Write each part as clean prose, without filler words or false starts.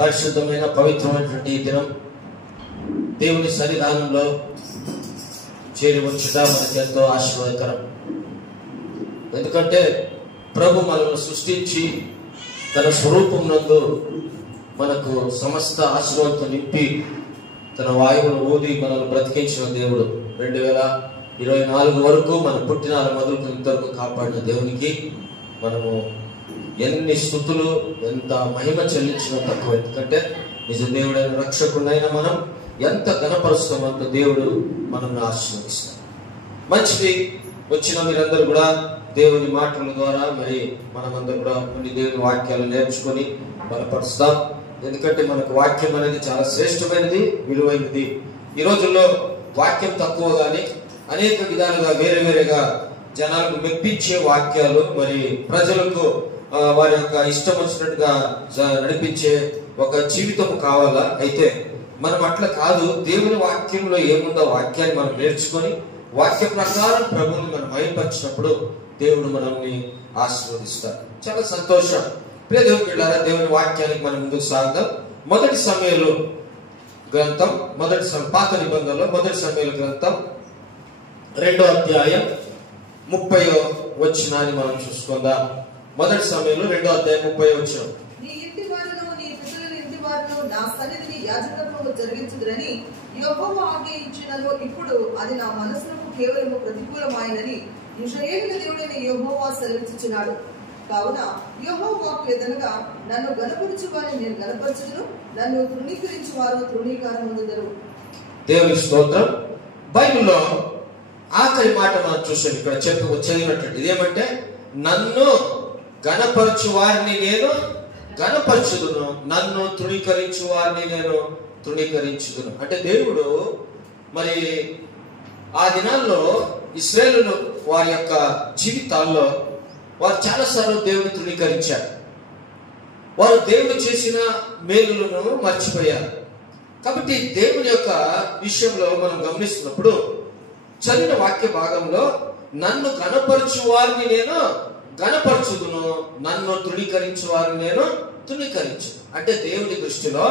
పరిశుద్ధమైన పవిత్రమైనటువంటి ఈ దినం దేవుని సన్నిధానంలో చేరి వచ్చుట మనకి ఎంతో ఆశీర్వాదకరం. ఎందుకంటే ప్రభు మనల్ని సృష్టించి తన స్వరూపం నందు మనకు సమస్త ఆశీర్వాదంతో నింపి తన వాయువును ఊది మనల్ని బ్రతికించిన దేవుడు. 2024 వరకు మన పుట్టినాల మొదలుకు ఇంతవరకు కాపాడిన దేవునికి మనము ఎన్ని స్తుతులు ఎంత మహిమ చెల్లించినా తక్కువ. ఎందుకంటే నిజ దేవుడైన రక్షకుడైన మనం ఎంత ఘనపరుస్తామో అంత దేవుడు మనల్ని ఆశీర్వదిస్తాడు. మంచిది. వచ్చిన మీరందరూ కూడా దేవుని మాటల ద్వారా మరి మనమందరూ కూడా కొన్ని దేవుని వాక్యాలు నేర్చుకొని బలపరుస్తాం. ఎందుకంటే మనకు వాక్యం అనేది చాలా శ్రేష్టమైనది, విలువైనది. ఈ రోజుల్లో వాక్యం తక్కువ కానీ అనేక విధాలుగా వేరే వేరేగా జనాలకు మెప్పించే వాక్యాలు, మరి ప్రజలకు వారి యొక్క ఇష్టం వచ్చినట్టుగా నడిపించే ఒక జీవితం కావాలా. అయితే మనం అట్లా కాదు. దేవుని వాక్యంలో ఏముందో వాక్యాన్ని మనం నేర్చుకొని వాక్య ప్రకారం ప్రభువుని మనం మహిమపరిచినప్పుడు దేవుడు మనల్ని ఆశీర్వదిస్తాడు. చాలా సంతోషం. ప్రియ దేవుని బిడ్డలారా, దేవుని వాక్యానికి మనం ముందుకు సాగుదాం. మొదటి సమూయేలు గ్రంథం, పాత నిబంధనలో మొదటి సమూయేలు గ్రంథం 2వ అధ్యాయం 30వ వచనాన్ని మనం చూసుకుందాం. మొదటి సమూయేలు 2వ అధ్యాయం 30వ వచనం. నీ ఇంటి వారును నీ పితరుల ఇంటి వారును నా సన్నిధిని యాజకత్వము జరిగించుదురని యెహోవా ఆజ్ఞయించినను ఇప్పుడు అది నా మనసులకు కేవలము ప్రతికూలమైనని ఇశ్రాయేలు దేవుడైన యెహోవా సెలవిచ్చుచున్నాడు. కావున యెహోవాకు ఎదురుగా నన్ను గనపరచు వారిని నేను గనపరచుదును, నన్ను తృణీకరించు వారు తృణీకారముందుదురు. దేవుని స్తోత్రం. బైబిల్లో ఆఖరి మాట మనం చూసాం ఇక్కడ చదివినట్టు. ఇదేమంటే నన్ను గనపరచు వారిని నేను గనపరచుదును, నన్ను తృణీకరించు వారిని నేను తృణీకరించుదును. అంటే దేవుడు మరి ఆ దినాల్లో ఇశ్రాయేలు వారి యొక్క జీవితాల్లో వారు చాలాసార్లు దేవుని తృణీకరించారు. వారు దేవుడు చేసిన మేలులను మర్చిపోయారు. కాబట్టి దేవుని యొక్క విషయంలో మనం గమనిస్తున్నప్పుడు చదివిన వాక్య భాగంలో నన్ను గనపరచు వారిని నేను గనపరచుదును, నన్ను తృణీకరించు వారిని నేను తృణీకరించు. అంటే దేవుని దృష్టిలో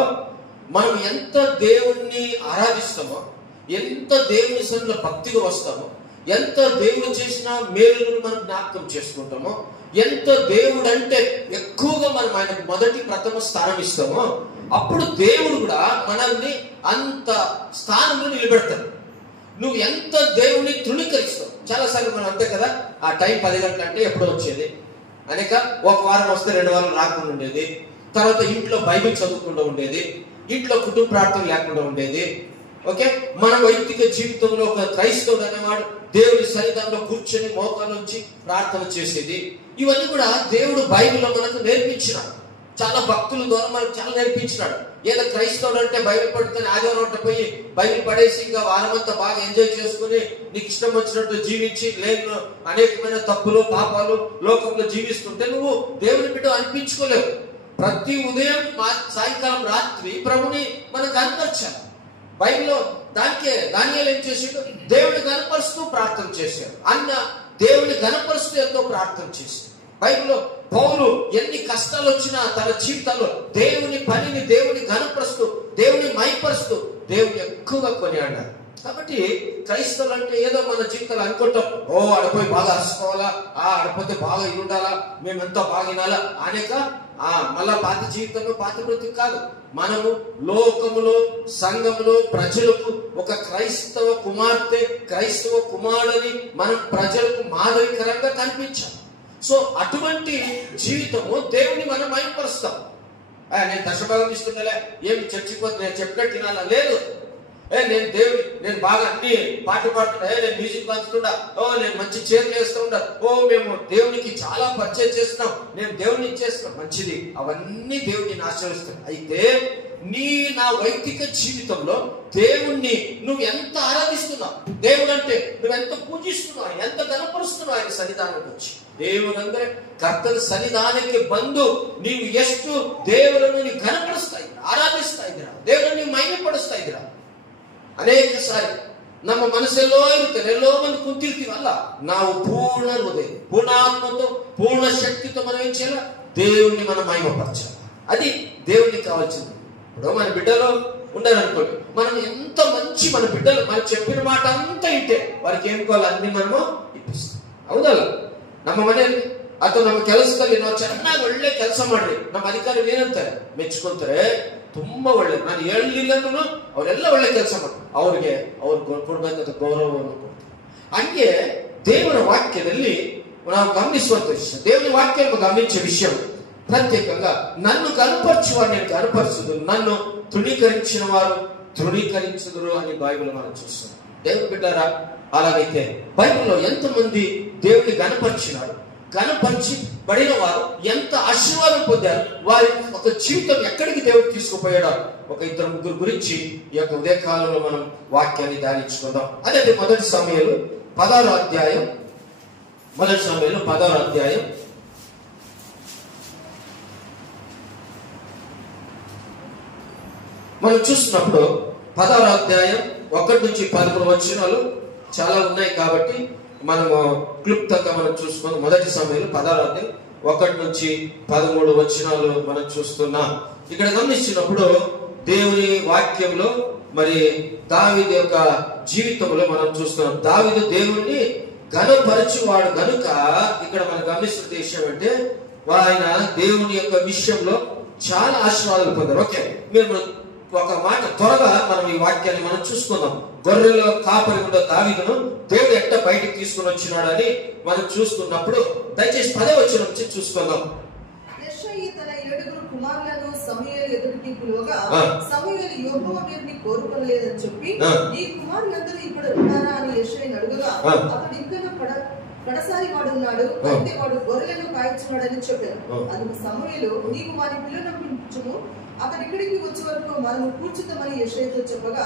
మనం ఎంత దేవుణ్ణి ఆరాధిస్తామో, ఎంత దేవుని సన్నిధిలో భక్తిగా వస్తామో, ఎంత దేవుడు చేసిన మేలులను మనం జ్ఞాపకం చేసుకుంటామో, ఎంత దేవుడు అంటే ఎక్కువగా మనం ఆయనకు మొదటి ప్రథమ స్థానం ఇస్తామో, అప్పుడు దేవుడు కూడా మనల్ని అంత స్థానంలో నిలబెడతాడు. నువ్వు ఎంత దేవుణ్ణి తృణీకరిస్తావు. చాలాసార్లు మనం అంతే కదా, ఆ టైం 10 గంటలు అంటే ఎప్పుడో వచ్చేది, అనేక ఒక వారం వస్తే 2 వారాలు రాకుండా ఉండేది. తర్వాత ఇంట్లో బైబిల్ చదువుకుండా ఉండేది, ఇంట్లో కుటుంబ ప్రార్థన లేకుండా ఉండేది. ఓకే, మన వైదిక జీవితంలో ఒక క్రైస్తవుడు అనేవాడు దేవుడి సన్నిధానంలో కూర్చొని మోకాళ్ళ నుంచి ప్రార్థన చేసేది. ఇవన్నీ కూడా దేవుడు బైబిల్లో మనకు నేర్పించినాడు. చాలా భక్తుల ద్వారా మనకు చాలా నేర్పించినాడు. ఏదో క్రైస్తవుడు అంటే బైబిల్ పడుతుంది, ఆదివారం పోయి బైబిల్ పడేసి ఇంకా వారమంతా బాగా ఎంజాయ్ చేసుకుని నీకు ఇష్టం వచ్చినట్టు జీవించి లేని అనేకమైన తప్పులు పాపాలు లోకంలో జీవిస్తుంటే నువ్వు దేవుని బిడ్డ అనిపించుకోలేవు. ప్రతి ఉదయం సాయంకాలం రాత్రి ప్రభుని మనం కనపరచాలి. బైబిల్లో దానికే దానియేలు ఏం చేసాడు? దేవుని గనపరుస్తూ ప్రార్థన చేశాడు. అన్న దేవుని గనపరుస్తూ ఎంతో ప్రార్థన చేశాడు. బైబిల్లో పౌలు ఎన్ని కష్టాలు వచ్చినా తన జీవితంలో దేవుని పనిని దేవుని గనపరుస్తూ దేవుని మైపరుస్తూ దేవుని ఎక్కువగా కొనియాడారు. కాబట్టి క్రైస్తవులు అంటే ఏదో మన జీవితాలు అనుకుంటాం, ఆడపోయి బాగా అరుచుకోవాలా, ఆడపోతే బాగా ఇది ఉండాలా, మేమెంతో బాగా వినాలా అనేక మళ్ళా పాత జీవితంలో పాత బ్రతుకు కాదు. మనము లోకములో సంఘములో ప్రజలకు ఒక క్రైస్తవ కుమార్తె క్రైస్తవ కుమారుని మనం ప్రజలకు మాదిరికరంగా కనిపించాలి. సో అటువంటి జీవితము దేవుని మనం మహిమపరుస్తాం. నేను దశభాగం ఇస్తుండలే, ఏమి చర్చిపోతే నేను చెప్పినట్టు వినాలా? లేదు. నేను బాగా అన్ని పాటలు పాడుతున్నా, నేను మ్యూజిక్ పంచుతున్నా, నేను మంచి చీరలు వేస్తూ ఉంటా, మేము దేవునికి చాలా పరిచయం చేస్తున్నాం, నేను దేవుని ఇచ్చేస్తున్నాం. మంచిది, అవన్నీ దేవుడిని ఆశ్రయిస్తాం. అయితే నా వైదిక జీవితంలో దేవుణ్ణి నువ్వు ఎంత ఆరాధిస్తున్నావు, దేవుడు అంటే నువ్వు ఎంత పూజిస్తున్నావు, ఎంత గణపరుస్తున్నావు ఆయన సన్నిధానానికి వచ్చి. దేవునందరే కర్తల సన్నిధానానికి బంధు నీవు ಎಷ್ಟು దేవులను నీ ఘనపరుస్తాయి, ಆರಾಧಿಸ್ತಾ దేవుని ಮಹಿಮೆಪಡಿಸ್ತಾ ಅನೇಕ ಸಾರಿ ನಮ್ಮ ಮನಸ್ಸೆಲ್ಲೋ ಇರುತ್ತೇವೆ, ಎಲ್ಲೋ ಮಂದಿ ಕುಂತಿರ್ತೀವಲ್ಲ, ನಾವು ಪೂರ್ಣ ಹೃದಯ పూర్ణాత్మతో పూర్ణ శక్తితో మనం ఏం చేయాలి? దేవుణ్ణి మనం మహిమపరచాలి. అది దేవునికి కావాల్సింది. ఇప్పుడు మన బిడ్డలు ఉండాలనుకోండి, మనం ఎంత మంచి మన బిడ్డలు మనం చెప్పిన మాట అంతా ఇంటే వారికి ಏನ್ ಕಾಲ ಅన్ని మనము ಇಪ್ಪಿಸ್ತೀವಿ. ಹೌದಲ್ಲ? ನಮ್ಮ ಮನೆಯಲ್ಲಿ ಅಥವಾ ನಮ್ಮ ಕೆಲಸದಲ್ಲಿ ನಾವು ಚೆನ್ನಾಗಿ ಒಳ್ಳೆ ಕೆಲಸ ಮಾಡ್ರಿ, ನಮ್ಮ ಅಧಿಕಾರಿಗಳು ಏನಂತಾರೆ, ಮೆಚ್ಕೊಂತಾರೆ, ತುಂಬಾ ಒಳ್ಳೆ, ನಾನು ಹೇಳಲಿಲ್ಲ ಅಂದ್ರೂ ಅವರೆಲ್ಲ ಒಳ್ಳೆ ಕೆಲಸ ಮಾಡ್ತಾರೆ, ಅವ್ರಿಗೆ ಅವ್ರು ಕೊಡ್ಬೇಕಾದ ಗೌರವವನ್ನು ಕೊಡ್ತಾರೆ. ಹಂಗೆ ದೇವರ ವಾಕ್ಯದಲ್ಲಿ ನಾವು ಗಮನಿಸುವಂತ ವಿಷಯ, దేవుని వాక్యం గమనించే విషయం ప్రత్యేకంగా నన్ను కనపరచువారు నేను కనపరచుదు, నన్ను తృణీకరించిన వారు తృణీకరించుదురు అని బైబిల్ మనం చూస్తాం. దేవుని బిడ్డారా, అలాగైతే బైబిల్లో ఎంతమంది దేవుని గణపరిచినారు, గణపరిచబడిన వారు ఎంత ఆశీర్వాదం పొందారు, వారి ఒక జీవితం ఎక్కడికి దేవుడు తీసుకుపోయాడో ఒక ఇద్దరు ముగ్గురు గురించి ఈ యొక్క ఉదయకాలంలో మనం వాక్యాన్ని ధ్యానించుకుందాం. అదే మొదటి సమయంలో 16వ అధ్యాయం, మొదటి సమయంలో 16వ అధ్యాయం మనం చూసినప్పుడు 16వ అధ్యాయం 1 నుంచి 13 వచనాలు చాలా ఉన్నాయి కాబట్టి మనము క్లుప్తంగా మనం చూసుకుందాం. మొదటి సమయంలో 16వ అధ్యాయం 1 నుంచి 13 వచనాలు మనం చూస్తున్నాం. ఇక్కడ గమనించినప్పుడు దేవుని వాక్యంలో మరి దావీదు యొక్క జీవితంలో మనం చూస్తున్నాం. దావీదు దేవుణ్ణి ఘనపరచువాడు గనుక ఇక్కడ మనం గమనిస్తున్న విషయం అంటే ఆయన దేవుని యొక్క విషయంలో చాలా ఆశీర్వాదాలు పొందారు. ఓకే, మీరు ఒక మాట త్వరగా మనం ఈ వాక్యాన్ని మనం చూసుకుందాం. గొర్రెలో కాపరి ఉన్న దావీదును దేవుడు ఎట్ట బయటికి తీసుకుని వచ్చినాడని మనం చూసుకున్నప్పుడు దయచేసి 10వ వచనం నుంచి చూసుకుందాం. యెషయి తన 7 కుమారులను సమూయేలు ఎదుటికి పిలువగా, సమూయేలు యెహోవా వీరిని కోరుకొనలేదని చెప్పి, నీ కుమారులందరూ ఇక్కడ ఉన్నారా అని యెషయిని అడుగగా, అతడు ఇంకా కడసారి వాడున్నాడు, అయితే వాడు గొర్రెలను కాయించున్నాడని చెప్పారు. అందుకు సమూయేలు, నీవు వారి పిల్లనంపించుము, అతడు ఇక్కడికి వచ్చే వరకు మనము కూర్చుతామని యెషయితో చెప్పగా,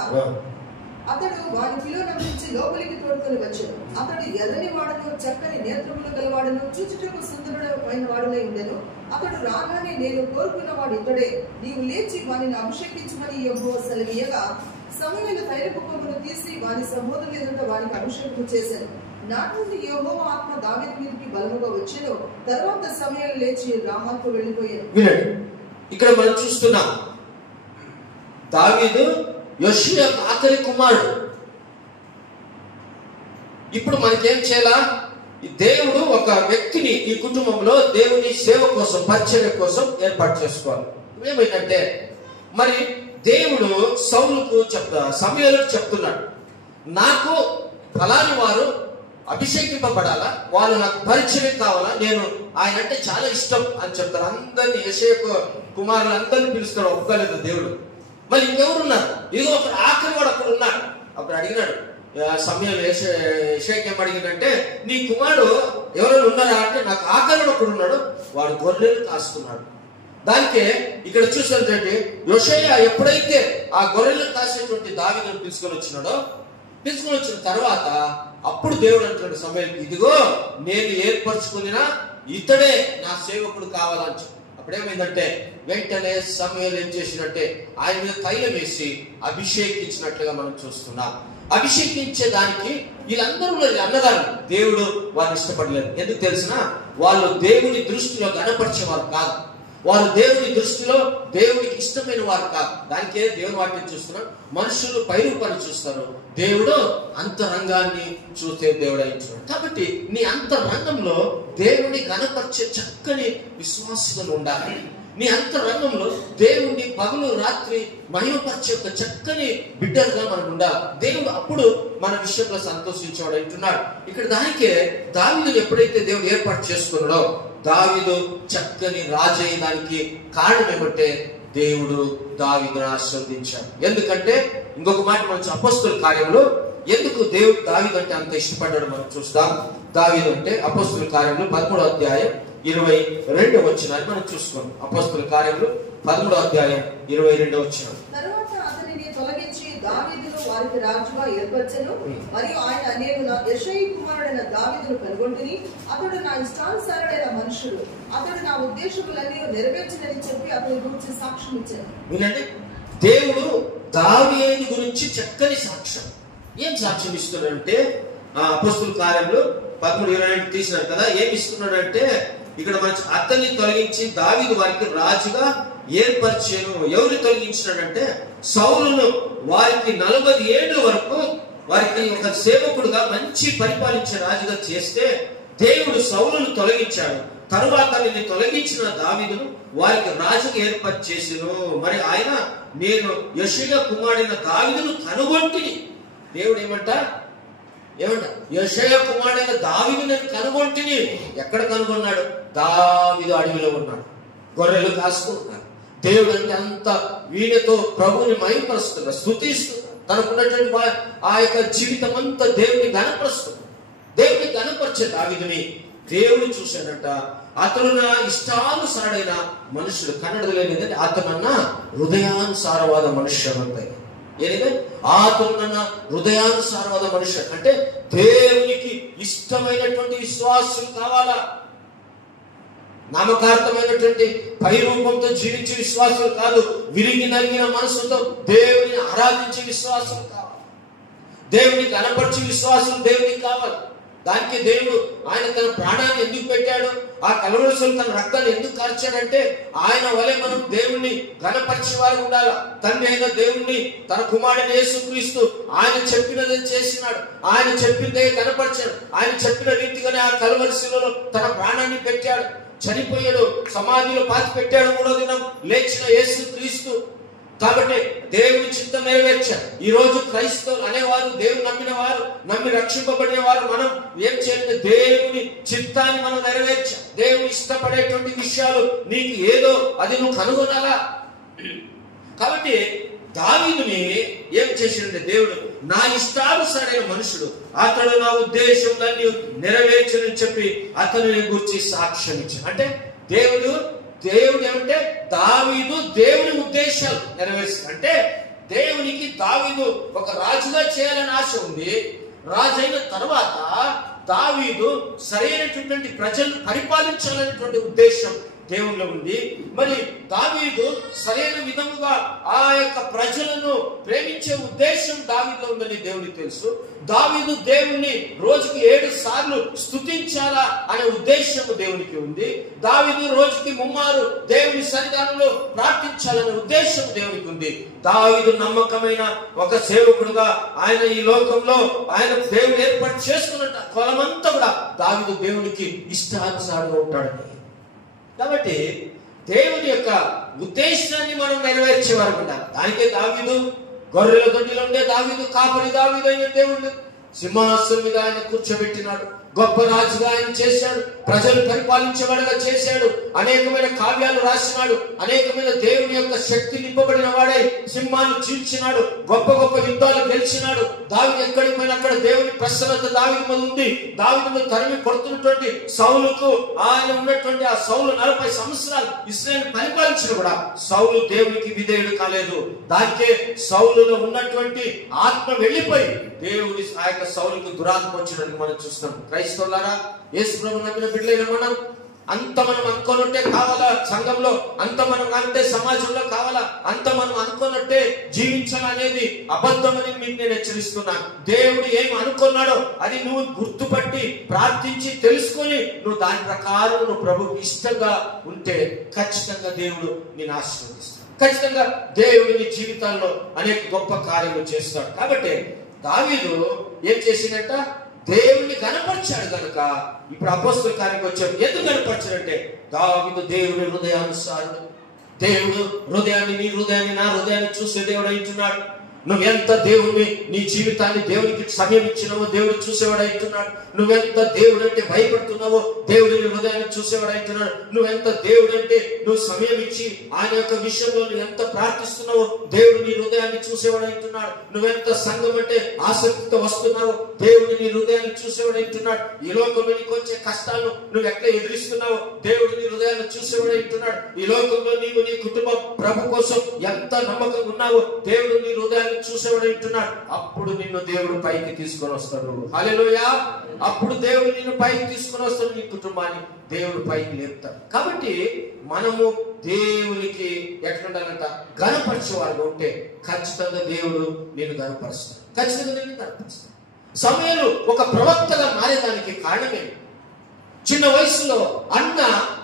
అతడు వారి పిల్లనంపించి లోపలికి తోడుకొని వచ్చాడు. అతడు ఎర్రని వాడను, చక్కని నేత్రములు గలవాడను, చూచుటకు సుందరుడైన వాడునై ఉండెను. అతడు రాగానే, నేను కోరుకున్న వాడు ఇతడే, నీవు లేచి వానిని అభిషేకించమని యెహోవా సెలవీయగా, సమూయేలు తైలపు కొమ్మును తీసి వాని సహోదరుల ఎదుట వానికి అభిషేకం చేశాను. నాటి నుండి యెహోవా ఆత్మ దావీదు మీదకి బలముగా వచ్చెను. తర్వాత సమూయేలు లేచి రామాకు వెళ్ళిపోయాను. ఇక్కడ మనం చూస్తున్నాం దావీదు యోషియా ఆఖరి కుమారుడు. ఇప్పుడు మనకేం చేయాలా? దేవుడు ఒక వ్యక్తిని ఈ కుటుంబంలో దేవుని సేవ కోసం, పరిచర్య కోసం ఏర్పాటు చేసుకోవాలి. ఏమైందంటే మరి దేవుడు సౌలుకు సమూయేలుకు చెప్తున్నాడు, నాకు ఫలాని వారు అభిషేకింపబడాలా, వాళ్ళు నాకు పరిచయం కావాలా, నేను ఆయన అంటే చాలా ఇష్టం అని చెప్తారు. అందరినీ యెషయా కుమారులందరినీ పిలుస్తాడు. ఒప్పుకోలేదు దేవుడు. మరి ఇంకెవరున్నారు? ఇదిగో ఒక ఆఖరి వాడు అక్కడ ఉన్నాడు. అప్పుడు అడిగినాడు సమూయేలు యెషయాకి ఏం అడిగిందంటే, నీ కుమారుడు ఎవరైనా ఉన్నారా అంటే, నాకు ఆఖరి ఒకడు ఉన్నాడు, వాడు గొర్రెలు కాస్తున్నాడు. దానికే ఇక్కడ చూసినట్టు యోషయా ఎప్పుడైతే ఆ గొర్రెలు కాసేటువంటి దావీదును తీసుకొని వచ్చిన తర్వాత అప్పుడు దేవుడు అంటున్నాడు సమూయేలుకి, ఇదిగో నేను ఏర్పరచుకున్న ఇతడే నా సేవకుడు కావాలని చెప్పి. అప్పుడేమైందంటే వెంటనే సమూయేలు ఏం చేసినట్టే ఆయన మీద తైలం వేసి అభిషేకించినట్లుగా మనం చూస్తున్నాం. అభిషేకించే దానికి వీళ్ళందరూ అన్నదాన్ని దేవుడు వారిని ఇష్టపడలేదు. ఎందుకు తెలిసినా, వాళ్ళు దేవుని దృష్టిలో గణపరిచేవారు కాదు, వారు దేవుని దృష్టిలో దేవునికి ఇష్టమైన వారు కాదు. దానికే దేవుని వాటిని చూస్తున్నారు. మనుషులు పైరూపాన్ని చూస్తారు, దేవుడు అంతరంగాన్ని చూసే దేవుడు అయించాడు. కాబట్టి నీ అంతరంగంలో దేవుని గణపరిచే చక్కని విశ్వాసులు ఉండాలి. నీ అంతరంగంలో దేవుణ్ణి పగలు రాత్రి మహిమపరిచే ఒక చక్కని బిడ్డలుగా మనం ఉండాలి. దేవుడు అప్పుడు మన విషయంలో సంతోషించేవాడు అంటున్నాడు. ఇక్కడ దానికే దావీదును ఎప్పుడైతే దేవుడు ఏర్పాటు చేసుకున్నాడో, దావీదు చక్కని రాజు అయ్యడానికి కారణం ఏమంటే దేవుడు దావీదును ఆశీర్వదించాడు. ఎందుకంటే ఇంకొక మాట మనం అపోస్తలుల కార్యంలో ఎందుకు దేవుడు దావీదు అంటే అంత ఇష్టపడ్డాడు మనం చూస్తాం. దావీదు అంటే అపోస్తలుల కార్యంలో 13వ అధ్యాయం 22వ వచనాన్ని మనం చూసుకోండి. అపోస్తలుల కార్యంలో 13వ అధ్యాయం 22వ వచనం. తరువాత అతనిని తొలగించి దావీదును వారికి రాజుగా ఏర్పరచెను. మరియు ఆయన, నేను నా యెషయి కుమారుడైన దావీదును కనుగొంటిని, అతడు నా ఇష్టానుసారుడైన మనుషుడు, అతడు నా ఉద్దేశములన్నీ నెరవేర్చనని చెప్పి అతని గురించి సాక్ష్యం ఇచ్చాను. వినండి, దేవుడు దావీదు గురించి చక్కని సాక్ష్యం. ఏం సాక్ష్యం ఇస్తున్నాడంటే, అపోస్తలుల కార్యంలో 13:22 తీసినారు కదా, ఏమి ఇస్తున్నాడంటే ఇక్కడ మన అతన్ని తొలగించి దావీదు వారికి రాజుగా ఏర్పరిచాను. ఎవరు తొలగించినాడంటే సౌలును. వారికి 40 ఏళ్ళ వరకు వారికి ఒక సేవకుడుగా మంచి పరిపాలించే రాజుగా చేస్తే దేవుడు సౌలును తొలగించాడు. తరువాత నిన్ను తొలగించిన దావీదును వారికి రాజుగా ఏర్పాటు చేసెను. మరి ఆయన నేను యోషీయా కుమారుడైన దావీదును కనుగొంటిని. దేవుడు ఏమంట యోషీయా కుమారుడైన దావీదును నేను కనుగొంటిని. ఎక్కడ కనుగొన్నాడు? దావీదు అడవిలో ఉన్నాడు, గొర్రెలు కాసుకుంటున్నాడు. దేవుడు అంటే అంత వీణతో ప్రభువుని మహిమపరుస్తున్నాడు, స్తుతిస్తున్నాడు. తనకున్నటువంటి ఆ యొక్క జీవితం అంతా దేవుని గణపరుస్తున్నాడు. దేవుని గణపరిచే దావీదుని దేవుడు చూశాడట. అతను నా ఇష్టానుసారైన మనుషుడు. కన్నడలో ఏంటంటే అతనన్న హృదయానుసారవాద మనుష్యుడు అంటాయి. ఏదైతే అతనన్న హృదయానుసారవాద మనుష్యుడు అంటే దేవునికి ఇష్టమైనటువంటి విశ్వాసులు కావాలా. నామకార్థమైనటువంటి పై రూపంతో జీవించే విశ్వాసులు కాదు, విరిగి నలిగిన మనసుతో దేవుని ఆరాధించే విశ్వాసులు కావాలి. దేవుని కనపరిచే విశ్వాసులు దేవునికి కావాలి. దానికి దేవుడు ఆయన తన ప్రాణాన్ని ఎందుకు పెట్టాడు? ఆ కలవరసులు తన రక్తాన్ని ఎందుకు కార్చాడంటే ఆయన వలె మనం దేవుణ్ణి గణపరిచే వారు ఉండాలి. తండ్రి అయిన దేవుణ్ణి తన కుమారుడైన యేసుక్రీస్తు ఆయన చెప్పినది చేసినాడు, ఆయన చెప్పిందే గణపరిచాడు. ఆయన చెప్పిన రీతిగానే ఆ కలవరసులలో తన ప్రాణాన్ని పెట్టాడు, చనిపోయాడు, సమాధిలో పాతి పెట్టాడు, 3వ దినం లేచిన యేసుక్రీస్తు. కాబట్టి దేవుని చిత్తం నెరవేర్చారు. ఈ రోజు క్రైస్తవులు అనేవారు, దేవుని నమ్మిన వారు, నమ్మి రక్షింపబడిన వారు మనం ఏం చేయాలంటే దేవుని చిత్తాన్ని మనం నెరవేర్చాం. దేవుని ఇష్టపడేటువంటి విషయాలు నీకు ఏదో అది నువ్వు కనుగొనాలా. కాబట్టి దావీదుని ఏం చేసిండే దేవుడు? నా ఇష్టానుసారైన మనుషుడు, అతడు నా ఉద్దేశంలన్నీ నెరవేర్చని చెప్పి అతని గురించి సాక్ష్యం ఇచ్చాడు. అంటే దేవుడు ఏమంటే దావీదు దేవుని ఉద్దేశాలు నెరవేర్చాడు. అంటే దేవునికి దావీదు ఒక రాజుగా చేయాలని ఆశ ఉంది. రాజు అయిన తర్వాత దావీదు సరైనటువంటి ప్రజలను పరిపాలించాలనేటువంటి ఉద్దేశం దేవునిలో ఉంది. మరి దావీదు సరైన విధముగా ఆ యొక్క ప్రజలను ప్రేమించే ఉద్దేశం దావీదులో ఉందని దేవునికి తెలుసు. దావీదు దేవుణ్ణి రోజుకి 7 సార్లు స్తుతించాలా అనే ఉద్దేశం దేవునికి ఉంది. దావీదు రోజుకి 3 మారు దేవుని సన్నిధానంలో ప్రార్థించాలనే ఉద్దేశం దేవునికి ఉంది. దావీదు నమ్మకమైన ఒక సేవకుడుగా ఆయన ఈ లోకంలో ఆయన దేవుడు ఏర్పాటు చేసుకున్నట్టు కొలమంతా కూడా దావీదు దేవునికి ఇష్టానుసారంగా ఉంటాడని. కాబట్టి దేవుని యొక్క ఉద్దేశాన్ని మనం నెరవేర్చేవారు ఉండాలి. దానికే దావీదు గొర్రెల దొడ్డిలో ఉండే దావీదు, కాపరి దావీదు అయిన దేవుడు సింహాసనం మీద ఆయన కూర్చోబెట్టినాడు. గొప్ప రాజుగా ఆయన చేశాడు, ప్రజలు పరిపాలించబడగా చేశాడు, అనేకమైన కావ్యాలు రాసినాడు, అనేకమైన దేవుని యొక్క శక్తి నింపబడిన వాడై సింహాన్ని చీల్చినాడు, గొప్ప గొప్ప యుద్ధాలు గెలిచినాడు. దావీదు ఎక్కడికి పోయినా అక్కడ దేవుని ప్రసన్నత దావీదు మీద ఉంది. దావీదును తరిమి కొడుతున్నటువంటి సౌలుకు ఆయన ఉన్నటువంటి ఆ సౌలు 40 సంవత్సరాలు ఇశ్రాయేలు పరిపాలించిన కూడా సౌలు దేవునికి విధేయుడు కాలేదు. దానికే సౌలులో ఉన్నటువంటి ఆత్మ వెళ్ళిపోయి దేవుడి ఆ యొక్క సౌలుకు దురాత్మ వచ్చినట్టు మనం చూస్తాం. క్రైస్తవులారా, యేసు ప్రభువు నమ్మిన బిడ్డలైన మనం అంత మనం అనుకోనట్టే కావాలా సంఘంలో, అంత మనం అంటే సమాజంలో కావాలా, అంత మనం అనుకోనట్టే జీవించాలనేది అబద్ధమని మీకు నేను హెచ్చరిస్తున్నాను. దేవుడు ఏం అనుకున్నాడో అది నువ్వు గుర్తుపట్టి ప్రార్థించి తెలుసుకొని నువ్వు దాని ప్రకారం నువ్వు ప్రభువుకి ఇష్టంగా ఉంటే ఖచ్చితంగా దేవుడు నేను ఆశీర్వదిస్తాడు. ఖచ్చితంగా దేవుడు నీ జీవితాల్లో అనేక గొప్ప కార్యములు చేస్తాడు. కాబట్టి దావీదు ఏం చేసిందంట? దేవుని కనపరిచాడు కనుక ఇప్పుడు అపోస్తల కార్యానికి వచ్చాడు. ఎందుకు కనపరిచాడంటే దావీదు దేవుని హృదయానుసారుడు. దేవుడు హృదయాన్ని, నీ హృదయాన్ని, నా హృదయాన్ని చూసే దేవుడు అంటున్నాడు. నువ్వెంత దేవుని నీ జీవితాన్ని దేవునికి సమయం ఇచ్చినావో దేవుడు చూసేవాడు అంటున్నాడు. నువ్వెంత దేవుడు అంటే భయపడుతున్నావో దేవుడు నీ హృదయాన్ని చూసేవాడు అంటున్నాడు. నువ్వెంత దేవుడు అంటే నువ్వు సమయం ఇచ్చి ఆయన యొక్క విషయంలో నువ్వు ఎంత ప్రార్థిస్తున్నావో దేవుడు నీ హృదయాన్ని చూసేవాడు అంటున్నాడు. నువ్వెంత సంఘం అంటే ఆసక్తితో వస్తున్నావో దేవుడు నీ హృదయాన్ని చూసేవాడు అంటున్నాడు. ఈ లోకంలో నీకు వచ్చే కష్టాలను నువ్వు ఎట్లా ఎదురిస్తున్నావో దేవుడు నీ హృదయాన్ని చూసేవాడు అంటున్నాడు. ఈ లోకంలో నీవు నీ కుటుంబం ప్రభు కోసం ఎంత నమ్మకంగా ఉన్నావో దేవుడు నీ హృదయాన్ని చూసేవాడు అంటున్నాడు. అప్పుడు నిన్ను దేవుడు పైకి తీసుకొని వస్తాడు. హల్లెలూయా. అప్పుడు దేవుడు నిన్ను పైకి తీసుకొని వస్తాడు, నీ కుటుంబాన్ని దేవుడు పైకి లేపుతాడు. కాబట్టి మనము దేవునికి ఎట్లా ఉండాలంట? గణపరిచేవాడుగా ఉంటే ఖచ్చితంగా దేవుడు నిన్ను గణపరుస్తాడు. ఖచ్చితంగా నిన్ను గణపరుస్తాడు. సమూయేలు ఒక ప్రవక్తగా మారేదానికి కారణమే చిన్న వయసులో అన్న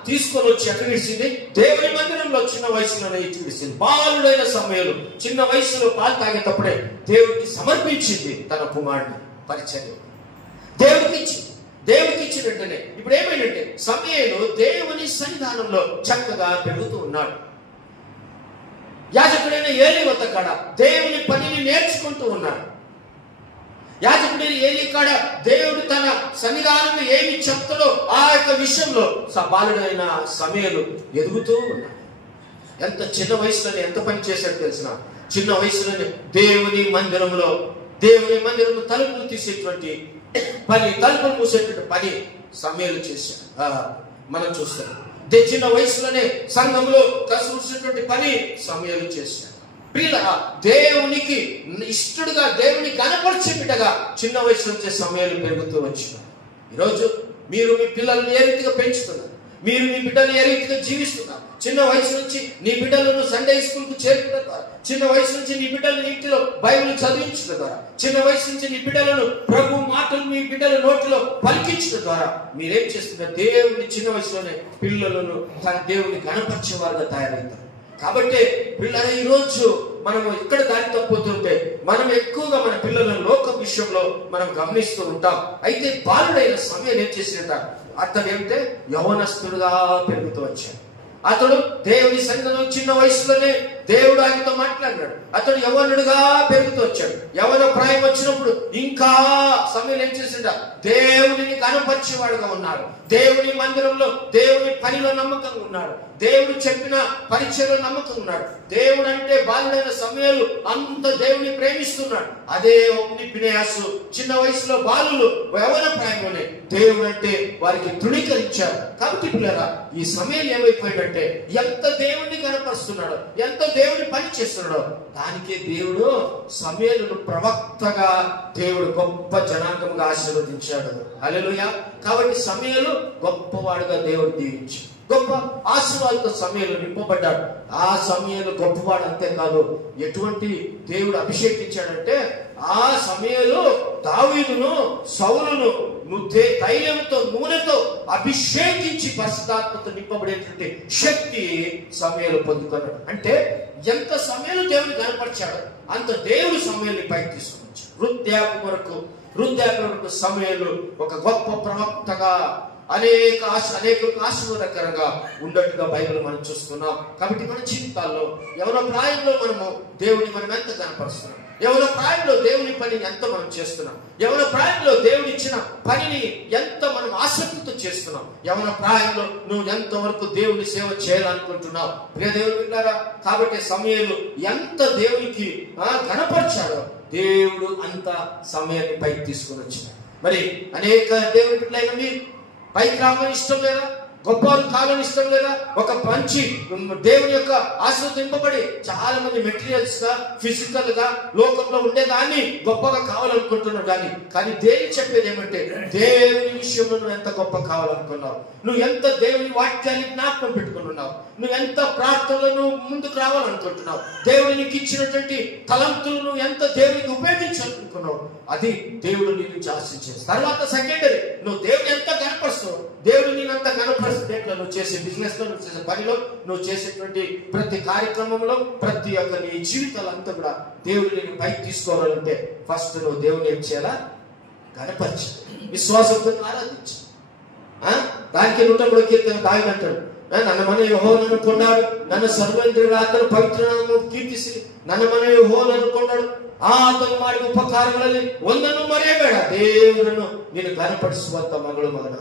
తీసుకొని వచ్చి ఎక్కడ ఇచ్చింది? దేవుని మందిరంలో చిన్న వయసులోనే ఇచ్చింది. బాలుడైన సమయంలో చిన్న వయసులో పాలు తాగేటప్పుడే దేవుడికి సమర్పించింది తన కుమారుడిని. పరిచర్య దేవుడికి ఇచ్చిన వెంటనే ఇప్పుడు ఏమైందంటే సమూయేలు దేవుని సన్నిధానంలో చక్కగా పెరుగుతూ ఉన్నాడు. యాజకుడైన ఏలీ వద్ద కాడ దేవుని పనిని నేర్చుకుంటూ ఉన్నాడు. యాజకుడైన ఏలీ కాడ దేవుడు తన సన్నిధానంలో ఏమి చెప్తాడో ఆ యొక్క విషయంలో బాలుడైన సమూయేలు ఎదుగుతూ ఉన్నాడు. ఎంత చిన్న వయసులోనే ఎంత పని చేశాడు తెలిసిన? చిన్న వయసులోనే దేవుని మందిరంలో తలుపులు తీసేటువంటి పని, తలుపులు మూసేటువంటి పని సమూయేలు చేశాడు. మనం చూస్తాం చిన్న వయసులోనే సంఘంలో కసూర్చేటువంటి పని సమూయేలు చేశాడు. ప్రియులారా, దేవునికి ఇష్టడుగా దేవుని కనపరిచే బిడ్డగా చిన్న వయసు నుంచే సమూయేలు పెరుగుతూ వచ్చినారు. ఈరోజు మీరు మీ పిల్లల్ని ఏ రీతిగా పెంచుతున్నారు? మీరు మీ బిడ్డలు ఏ రీతిగా జీవిస్తున్నారు? చిన్న వయసు నుంచి నీ బిడ్డలను సండే స్కూల్ కు చేర్చడం ద్వారా, చిన్న వయసు నుంచి నీ బిడ్డలను ఇంటిలో బైబిల్ చదివించడం ద్వారా, చిన్న వయసు నుంచి నీ బిడ్డలను ప్రభు మాటలు మీ బిడ్డల నోటిలో పలికించడం ద్వారా మీరేం చేస్తున్నారు? దేవుని చిన్న వయసులోనే పిల్లలను తన దేవుని కనపరిచేవారుగా తయారవుతారు. కాబట్టి పిల్లల ఈరోజు మనం ఇక్కడ దారి తప్పుతుంటే మనం ఎక్కువగా మన పిల్లలను లోకం విషయంలో మనం గమనిస్తూ ఉంటాం. అయితే బాలుడైన సమూయేలు ఏం చేసినట్ట? అతడు ఏమిటే యవనస్తుడుగా పెరుగుతూ వచ్చాడు. అతడు దేవుని సన్నిధిలో చిన్న వయసులోనే దేవుడు ఆయనతో మాట్లాడినాడు. అతడు యవనుడుగా పెరుగుతూ వచ్చాడు. యవన ప్రాయం వచ్చినప్పుడు ఇంకా సమూయేలు ఏం చేసిండ? దేవుడిని కనపరిచేవాడుగా ఉన్నాడు. దేవుని మందిరంలో దేవుని పనిలో నమ్మకంగా ఉన్నాడు. దేవుడు చెప్పిన పరిచయలో నమ్మకం ఉన్నాడు. దేవుడు అంటే బాలుడైన సమూయేలు అంత దేవుని ప్రేమిస్తున్నాడు. అదే ఫినెహాసు చిన్న వయసులో బాలులు యవన ప్రాయంలోనే దేవుడు అంటే వారికి తృణీకరించారు. కాబట్టి పిల్లరా, ఈ సమూయేలు ఏమైపోయిందంటే ఎంత దేవుడిని కనపరుస్తున్నాడో, ఎంత దేవుని పని చేస్తున్నాడో దానికే దేవుడు సమూయేలును ప్రవక్తగా దేవుడు గొప్ప జనాంగంగా ఆశీర్వదించాడు. హల్లెలూయా. కాబట్టి సమూయేలు గొప్పవాడుగా దేవుడు దీవించాడు. గొప్ప ఆశీర్వాదంతో సమూయేలు నింపబడ్డాడు. ఆ సమూయేలు గొప్పవాడు అంతేకాదు, ఎటువంటి దేవుడు అభిషేకించాడంటే ఆ సమూయేలు దావీదును సౌలును తైలంతో నూనెతో అభిషేకించి పరిశుద్ధాత్మతో నింపబడేటువంటి శక్తి సమూయేలు పొందుకున్నాడు. అంటే ఎంత సమూయేలు దేవుని కనపరిచాడో అంత దేవుడు సమూయేలుని పైకి తీసుకుని వచ్చాడు. వృద్ధాప్యం వరకు సమూయేలు ఒక గొప్ప ప్రవక్తగా అనేకులకు ఆశీర్వాదకరంగా ఉన్నట్టుగా బైబిల్ మనం చూస్తున్నాం. కాబట్టి మన జీవితాల్లో ఎవరో ప్రాయంలో మనము దేవుని మనం ఎంత కనపరుస్తున్నాం, ఎవరో ప్రాయంలో దేవుని పనిని ఎంత మనం చేస్తున్నాం, ఎవరో ప్రాయంలో దేవుడు ఇచ్చిన పనిని ఎంత మనం ఆసక్తితో చేస్తున్నాం, ఎవరో ప్రాయంలో నువ్వు ఎంతవరకు దేవుని సేవ చేయాలనుకుంటున్నావు. ప్రియ దేవుని బిడ్డలారా, కాబట్టి సమూయేలు ఎంత దేవునికి కనపరిచాడో దేవుడు అంత సమయాన్ని పైకి తీసుకుని వచ్చినాడు. మరి అనేక దేవుని బిడ్డలైన మీరు పైకి రావాలని ఇష్టం లేదా? గొప్పవారు కావాలని ఇష్టం లేదా? ఒక మంచి దేవుని యొక్క ఆశీర్వదింపబడి చాలా మంది మెటీరియల్స్ గా ఫిజికల్ గా లోకంలో ఉండేదాన్ని గొప్పగా కావాలనుకుంటున్నావు. కానీ దేవుని చెప్పేది ఏమంటే దేవుని విషయంలో నువ్వు ఎంత గొప్ప కావాలనుకున్నావు, నువ్వు ఎంత దేవుని వాక్యాన్ని జ్ఞాపకం పెట్టుకున్నావు, నువ్వు ఎంత ప్రార్థనలు ముందుకు రావాలనుకుంటున్నావు, దేవుడు నీకు ఇచ్చినటువంటి తలంతులు నువ్వు ఎంత దేవునికి ఉపయోగించాలనుకున్నావు, అది దేవుడు నీ నుంచి ఆశించేది. తర్వాత సెకండరీ, నువ్వు దేవుని ఎంత కనపరుస్తావు, దేవుడు నేనంత కనపరుస్తే నువ్వు చేసే బిజినెస్ లో, నువ్వు చేసే పనిలో, నువ్వు చేసేటువంటి ప్రతి కార్యక్రమంలో, ప్రతి ఒక్క నీ జీవితాలంతా కూడా దేవుడు నేను పైకి తీసుకోవాలంటే ఫస్ట్ నువ్వు దేవుని ఏం చేయాలా? కనపరచు, విశ్వాసంతో ఆరాధించు. దానికి 103 కీర్తన దావీదు అంటాడు, నన్ను మన యెహోవాను కొన్నాడు, నన్ను సర్వేంద్రుడు అతను పవిత్రనామమును కీర్తిసి నన్ను మన యెహోవాను అనుకున్నాడు, అతను ಮಾಡಿದ ಉಪಕಾರಗಳಲ್ಲಿ ಒಂದನ್ನು ಮರೆಯಬೇಡ, ದೇವರನ್ನು ನೀನು ಕನಪಡಿಸುವಂತ ಮಗನ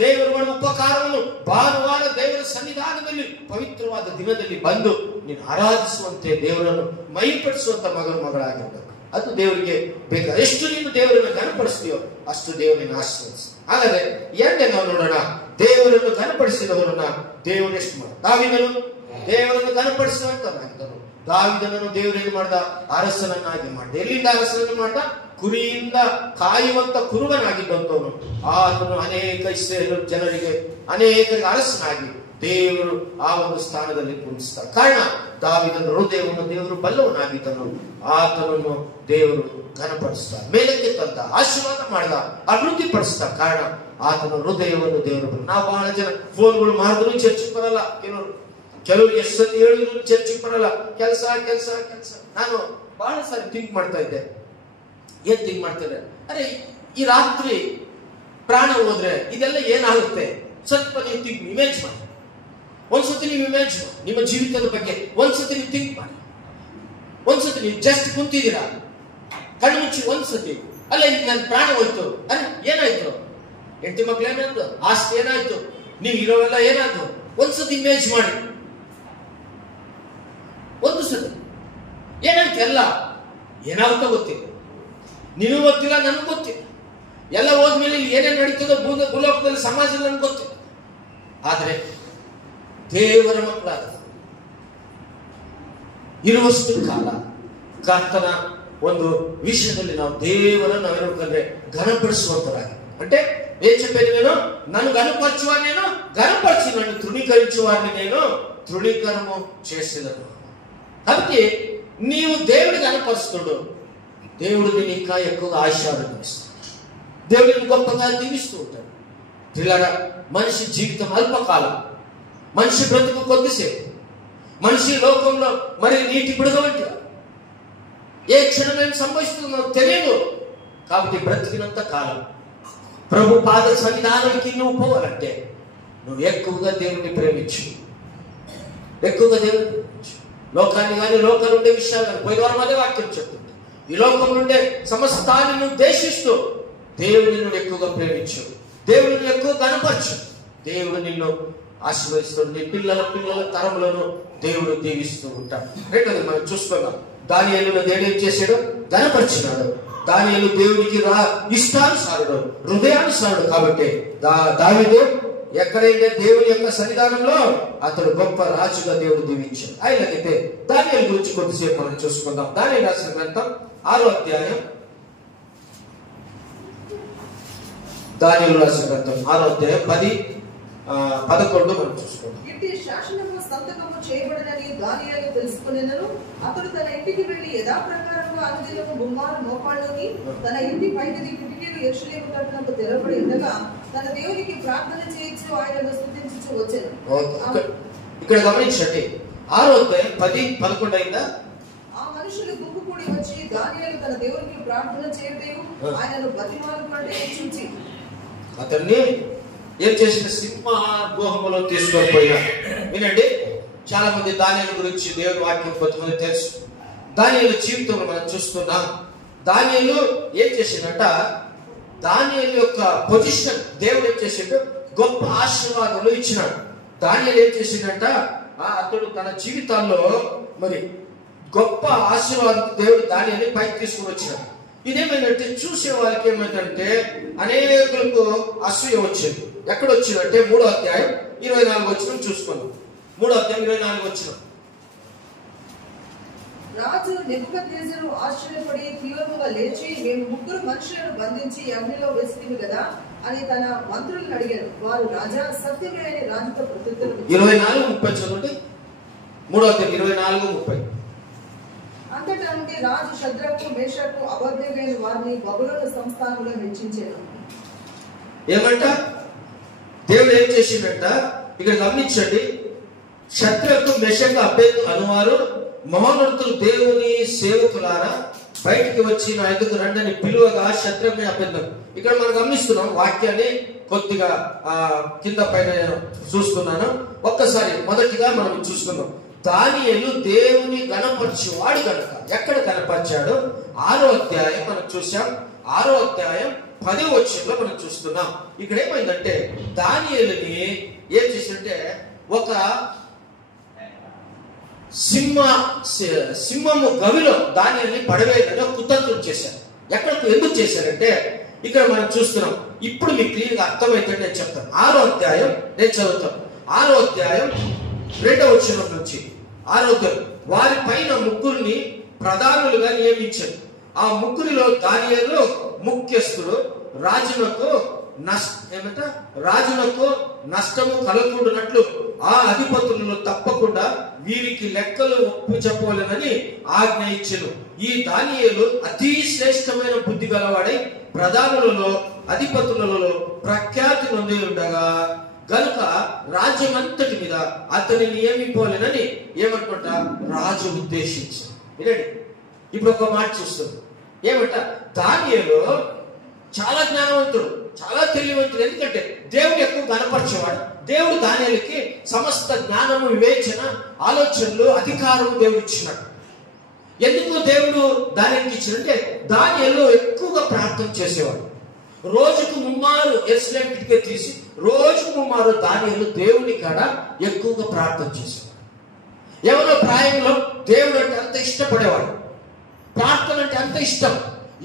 ದೇವರು ಮಾಡಿದ ಉಪಕಾರವನ್ನು ಭಾನುವಾರ ದೇವರ ಸನ್ನಿಧಾನದಲ್ಲಿ ಪವಿತ್ರವಾದ ದಿನದಲ್ಲಿ ಬಂದು ನೀನು ಆರಾಧಿಸುವಂತೆ ದೇವರನ್ನು ಮೈಪಡಿಸುವಂತ ಮಗಳಾಗಿರ್ಬೇಕು. ಅದು ದೇವರಿಗೆ ಬೇಕಾದ ಎಷ್ಟು ನೀನು ದೇವರನ್ನು ಕನಪಡಿಸ್ತೀಯೋ ಅಷ್ಟು ದೇವರನ್ನು ಆಶೀರ್ವದಿಸು. ಹಾಗಾದ್ರೆ ಎರಡನೇ ನಾವು ನೋಡೋಣ, ದೇವರನ್ನು ಕನಪಡಿಸಿದವರನ್ನ ದೇವರು ಎಷ್ಟು ಮಾಡ. ದಾವೀದನು ದೇವರನ್ನು ಕನಪಡಿಸುವಂತನಾಗಿದ್ದನು. ದಾವೀದನನ್ನು ದೇವರೇನು ಮಾಡ್ದ? ಅರಸನನ್ನಾಗಿ ಮಾಡ್ದ. ಎಲ್ಲಿಂದ ಅರಸನನ್ನು ಮಾಡ್ದ? ಕುರಿಯಿಂದ ಕಾಯುವಂತ ಕುರುಬನಾಗಿದ್ದಂತವನು. ಆತನು ಅನೇಕ ಇಸ್ರಾಯೇಲ್ ಜನರಿಗೆ ಅನೇಕರಿಗೆ ಅರಸನಾಗಿ ದೇವರು ಆ ಒಂದು ಸ್ಥಾನದಲ್ಲಿ ಕೂರಿಸ್ತಾರೆ. ಕಾರಣ ದಾವೀದನ ಹೃದಯವನ್ನು ದೇವರು ಬಲ್ಲವನಾಗಿದ್ದನು. ಆತನನ್ನು ದೇವರು ಘನಪಡಿಸ್ತಾರೆ, ಮೇಲಕ್ಕೆ ತಂದ, ಆಶೀರ್ವಾದ ಮಾಡಿದ, ಅಭಿವೃದ್ಧಿ ಪಡಿಸ್ತಾ. ಕಾರಣ ಆತನ ಹೃದಯವನ್ನು ದೇವರು ನಾವು ಬಹಳ ಜನ ಫೋನ್ಗಳು ಮಾಡಿದ್ರು ಚರ್ಚಿಗೆ ಬರಲ್ಲ, ಕೆಲವರು ಎಷ್ಟು ಸತಿ ಹೇಳಿದ್ರು ಚರ್ಚಿಗೆ ಬರಲ್ಲ, ಕೆಲಸ ಕೆಲಸ ಕೆಲಸ. ನಾನು ಬಹಳ ಸಾರಿ ಥಿಂಕ್ ಮಾಡ್ತಾ ಇದ್ದೆ, ಏನ್ ಥಿಂಕ್ ಮಾಡ್ತಾರೆ, ಅರೆ ಈ ರಾತ್ರಿ ಪ್ರಾಣ ಹೋದ್ರೆ ಇದೆಲ್ಲ ಏನಾಗುತ್ತೆ? ಸ್ವಲ್ಪ ನೀವು ಇಮೇಜ್ ಮಾಡಿ, ಒಂದ್ಸತಿ ನೀವು ಇಮೇಜ್ ಮಾಡಿ ನಿಮ್ಮ ಜೀವಿತದ ಬಗ್ಗೆ ಒಂದ್ಸತಿ ನೀವು ಥಿಂಕ್ ಮಾಡಿ. ಒಂದ್ಸತಿ ನೀವು ಜಸ್ಟ್ ಕುಂತಿದ್ದೀರಾ, ಕಣ್ಣು ಮುಚ್ಚಿ ಒಂದ್ಸತಿ, ಅಲ್ಲ ಈಗ ನನ್ನ ಪ್ರಾಣ ಹೋಯ್ತು, ಅರೆ ಏನಾಯ್ತು? ಹೆಂಡತಿ ಮಕ್ಳು ಏನಾಯ್ತು? ಆಸ್ತಿ ಏನಾಯ್ತು? ನೀವು ಇರೋವೆಲ್ಲ ಏನಾಯ್ತು? ಒಂದ್ಸತಿ ಇಮೇಜ್ ಮಾಡಿ, ಒಂದು ಸತಿ ಏನಾಯ್ತು? ಎಲ್ಲ ಏನಾಗುತ್ತೋ ಗೊತ್ತಿಲ್ಲ, ನೀವು ಗೊತ್ತಿಲ್ಲ, ನನಗೆ ಗೊತ್ತಿಲ್ಲ. ಎಲ್ಲ ಹೋದ್ಮೇಲೆ ಏನೇನು ನಡೀತದೋ ಭೂಲೋಕದಲ್ಲಿ ಸಮಾಜದಲ್ಲಿ ನನ್ಗೆ ಗೊತ್ತಿಲ್ಲ. ಆದ್ರೆ ದೇವರ ಮಕ್ಕಳಾದ ಇರುವಷ್ಟು ಕಾಲ ಕರ್ತನ ಒಂದು ವಿಷಯದಲ್ಲಿ ನಾವು ದೇವರನ್ನು ನಾವೇನಂದ್ರೆ ಘನಪಡಿಸುವಂತರಾಗಿ, అంటే ఏం చెప్పేది, నేను నన్ను గణపరచువాడు, నేను గణపరచు, నన్ను తృణీకరించువాడిని నేను తృణీకరము చేసేదను. కాబట్టి నీవు దేవుడి గణపరుస్తుడు, దేవుడు నేను ఇంకా ఎక్కువగా ఆశీర్వదిస్తాడు, దేవుడిని గొప్పగా దీవిస్తూ ఉంటాడు. పిల్లల మనిషి జీవితం అల్పకాలం, మనిషి బ్రతుకు కొద్దిసేపు, మనిషి లోకంలో మరి నీటి బిడగబట్టి ఏ క్షణం ఏం సంభవిస్తుందో తెలియదు. కాబట్టి బ్రతికినంత కాలం ప్రభు పాద సన్నిధానానికి నువ్వు పోవాలంటే నువ్వు ఎక్కువగా దేవుడిని ప్రేమించు, ఎక్కువగా దేవుడిని ప్రేమించు. లోకాన్ని కానీ లోకంలో ఉండే విషయాలు కానీ పోయిన వారం అదే వాక్యం చెప్తుంది. ఈ లోకంలో ఉండే సమస్తాన్ని నువ్వు దేశిస్తూ దేవుడిని నువ్వు ఎక్కువగా ప్రేమించు, దేవుడిని ఎక్కువ కనపరచు. దేవుడు నిన్ను ఆశీర్వదిస్తాడు, నీ పిల్లల తరములను దేవుడు దీవిస్తూ ఉంటాడు. రెండోది మనం చూస్తున్నాం, దానియేలును దేవుడు ఏం చేశాడు? గణపరిచినాడు. దానియేలు దేవునికి ఇష్టానుసారుడు, హృదయానుసారుడు. కాబట్టి దావీదు ఎక్కడైతే దేవుని యొక్క సన్నిధానంలో అతడు గొప్ప రాజుగా దేవుడు దీవించాడు. ఆయనకైతే దానియేలు గురించి కొద్దిసేపు మనం చూసుకుందాం. దానియేలు రాసిన గ్రంథం 6వ అధ్యాయం, దానియేలు రాసిన గ్రంథం 6వ అధ్యాయం 10-11 మనం చూసుకుందాం. ఇంటి శాసనము సంతకము చేయబడినని దానియేలు తెలుసుకొనెను. అతడు తన ఇంటికి వెళ్లి యథాప్రకారముగా అనుదినము గుమ్మాల మోకాళ్ళలోని తన ఇంటి పైగది కిటికీలు యెరూషలేము పట్టణంకు తెరవబడి ఉండగా తన దేవునికి ప్రార్థన చేయించు ఆయనను స్తుతించుచు వచ్చెను. ఇక్కడ గమనించండి, 6వ అధ్యాయం 10-11 అయిందా? ఆ మనుషులు గుంపుకూడి వచ్చి దానియేలు తన దేవునికి ప్రార్థన చేయుటయు ఆయనను బతిమాలుకొనుటయు చూచి అతన్ని ఏం చేసిన? సింహ గుహములో తీసుకొని పోయినా. వినండి, చాలా మంది దానియేలు గురించి దేవుని వాక్యం కొంతమంది తెలుసు. దానియేలు జీవితంలో మనం చూస్తున్నాం. దానియేలు ఏం చేసిందంట? దానియేలు యొక్క పొజిషన్ దేవుడు ఏం చేసిండు? గొప్ప ఆశీర్వాదాలు ఇచ్చినాడు. దానియేలు ఏం చేసిందంట? అతడు తన జీవితాల్లో మరి గొప్ప ఆశీర్వాదం దేవుడు దానియేలుని పైకి తీసుకుని వచ్చినాడు. ఇదేమైందంటే చూసే వాళ్ళకి ఏమైందంటే అనేకులకు అసూయ వచ్చింది. ఎక్కడ వచ్చిందంటే 3వ అధ్యాయం 24 వచనం చూసుకున్నాం. 3వ అధ్యాయం 24 వచనం. రాజు నెబుకద్నెజరు ఆశ్చర్యపడి తీవ్రముగా లేచి, మేము 3 మనుషులను బంధించి అగ్నిలో వేసితిమి కదా అని తన మంత్రులను అడిగారు. వారు, రాజా సత్యమే అని రాజుతో ప్రత్యుత్తరం ఇచ్చారు. 24:30 చదవండి. 3వ అధ్యాయం 24:30. అంతటా నుండి రాజు శద్రకు, మేషకు, అబేద్నెగోను వారిని బబులోను సంస్థానంలో హెచ్చించాడు. ఏమంట? దేవుడు ఏం చేసిందంట? ఇక్కడ గమనించండి, శద్రకు, మేషకు, అబేద్నెగో అనువారు మహోన్నతులు దేవుని సేవకులారా బయటికి వచ్చి నా ఎదుగు రండని పిలువగా శద్రకు, అబేద్నెగో. ఇక్కడ మనం గమనిస్తున్నాం వాక్యాన్ని కొద్దిగా కింద పైన చూస్తున్నాను. ఒక్కసారి మొదటిగా మనం చూసుకుందాం. దానియేలు దేవుని గణపరచువాడు కనుక ఎక్కడ కనపరిచాడు? 6వ అధ్యాయం మనం చూసాం. 6వ అధ్యాయం 10వ వచనంలో మనం చూస్తున్నాం. ఇక్కడ ఏమైందంటే దానియేలుని ఏం చేసిందంటే ఒక సింహము గవిలో దానియేలుని పడవేయాలని కుతంత్రం చేశారు. ఎందుకు చేశారంటే ఇక్కడ మనం చూస్తున్నాం. ఇప్పుడు మీకు క్లియర్గా అర్థమైతే నేను చెప్తాను. 6వ అధ్యాయం నేను చదువుతాను. 6వ అధ్యాయం 2వ వచనం నుంచి 6వ అధ్యాయం. వారి పైన 3 ప్రధానులుగా నియమించారు. ఆ 3లో దానియేలు ముఖ్యస్థుడు. రాజునకు నష్టము కలగకుండానట్లు ఆ అధిపతులను తప్పకుండా వీరికి లెక్కలు ఒప్పు చెప్పవాలని ఆజ్ఞ ఇచ్చెను. ఈ దానియేలు అతి శ్రేష్టమైన బుద్ధి గలవాడై ప్రధానులలో అధిపతులలో ప్రఖ్యాతి నొంది ఉండగా గనుక రాజ్యమంతటి మీద అతని నియమిపోలేనని ఏమనుకుంటా రాజు ఉద్దేశించాడు. వినండి, ఇప్పుడు ఒక మాట చూస్తుంది. ఏమంట, దానియేలు చాలా జ్ఞానవంతుడు, చాలా తెలియవంతుడు. ఎందుకంటే దేవుడు ఎక్కువ గణపరిచేవాడు. దేవుడు దానియేలుకి సమస్త జ్ఞానము, వివేచన, ఆలోచనలు, అధికారము దేవుడు ఇచ్చినాడు. ఎందుకు దేవుడు దానియేలుకి ఇచ్చినంటే దానియేలు ఎక్కువగా ప్రార్థన చేసేవాడు. రోజుకు 3 మారు యెరూషలేము కిటికీ తీసి రోజుకు 3 మారు దానియేలు దేవుని కాడ ఎక్కువగా ప్రార్థన చేసేవాడు. ఎవరో ప్రాయంలో దేవుడు అంటే అంత ఇష్టపడేవాడు, ప్రార్థన అంటే అంత ఇష్టం.